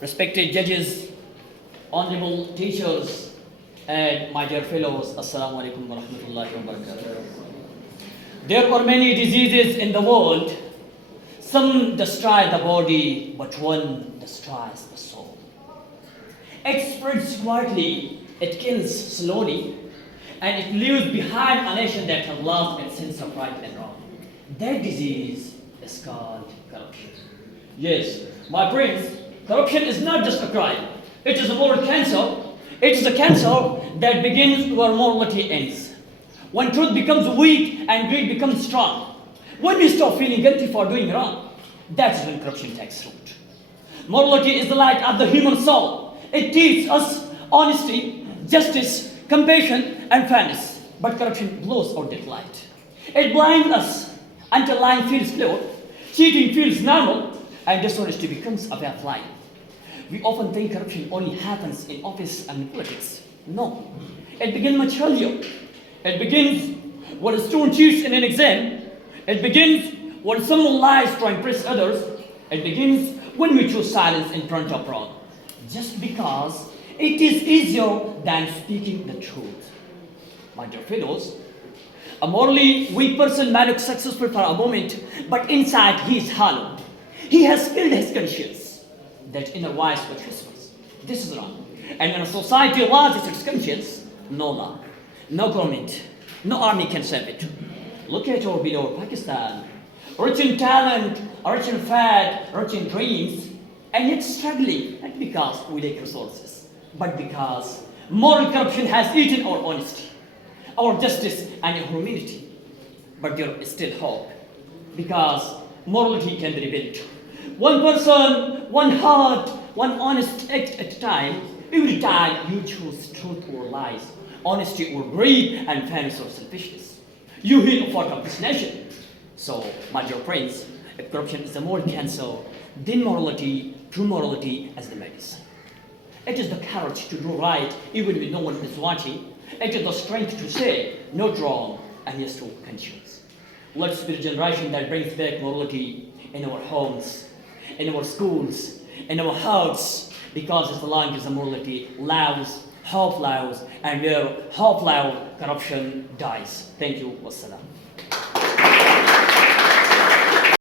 Respected judges, honorable teachers, and my dear fellows, Assalamu alaikum wa rahmatullahi wa barakatuh. There are many diseases in the world. Some destroy the body, but one destroys the soul. It spreads quietly, it kills slowly, and it leaves behind a nation that has lost its sense of right and wrong. That disease is called corruption. Yes, my friends, corruption is not just a crime. It is a moral cancer. It is a cancer that begins where morality ends. When truth becomes weak and greed becomes strong. When we stop feeling guilty for doing wrong, that's when corruption takes root. Morality is the light of the human soul. It teaches us honesty, justice, compassion, and fairness. But corruption blows out that light. It blinds us until lying feels pure, cheating feels normal, and dishonesty becomes a way of life. We often think corruption only happens in office and in politics. No, it begins much earlier. It begins when a student cheats in an exam. It begins when someone lies to impress others. It begins when we choose silence in front of wrong, just because it is easier than speaking the truth. My dear fellows, a morally weak person may look successful for a moment, but inside he is hollow. He has killed his conscience. That inner voice which whispers, this is wrong. And when a society loses its conscience, no law, no government, no army can save it. Look at our beloved Pakistan, rich in talent, rich in fat, rich in dreams, and yet struggling, not because we lack resources, but because moral corruption has eaten our honesty, our justice, and our humanity. But there is still hope, because morality can be rebuilt. One person, one heart, one honest act at a time. Every time you choose truth or lies, honesty or greed, and fairness or selfishness, you heal a part of this nation. So, my dear friends, if corruption is a moral cancer, then morality, true morality, is the medicine. It is the courage to do right even when no one is watching. It is the strength to say no wrong and yes to conscience. Let's be the generation that brings back morality in our homes, in our schools, in our hearts, because as long as the morality lives, hope lives, and where hope lives, corruption dies. Thank you. Wassalam.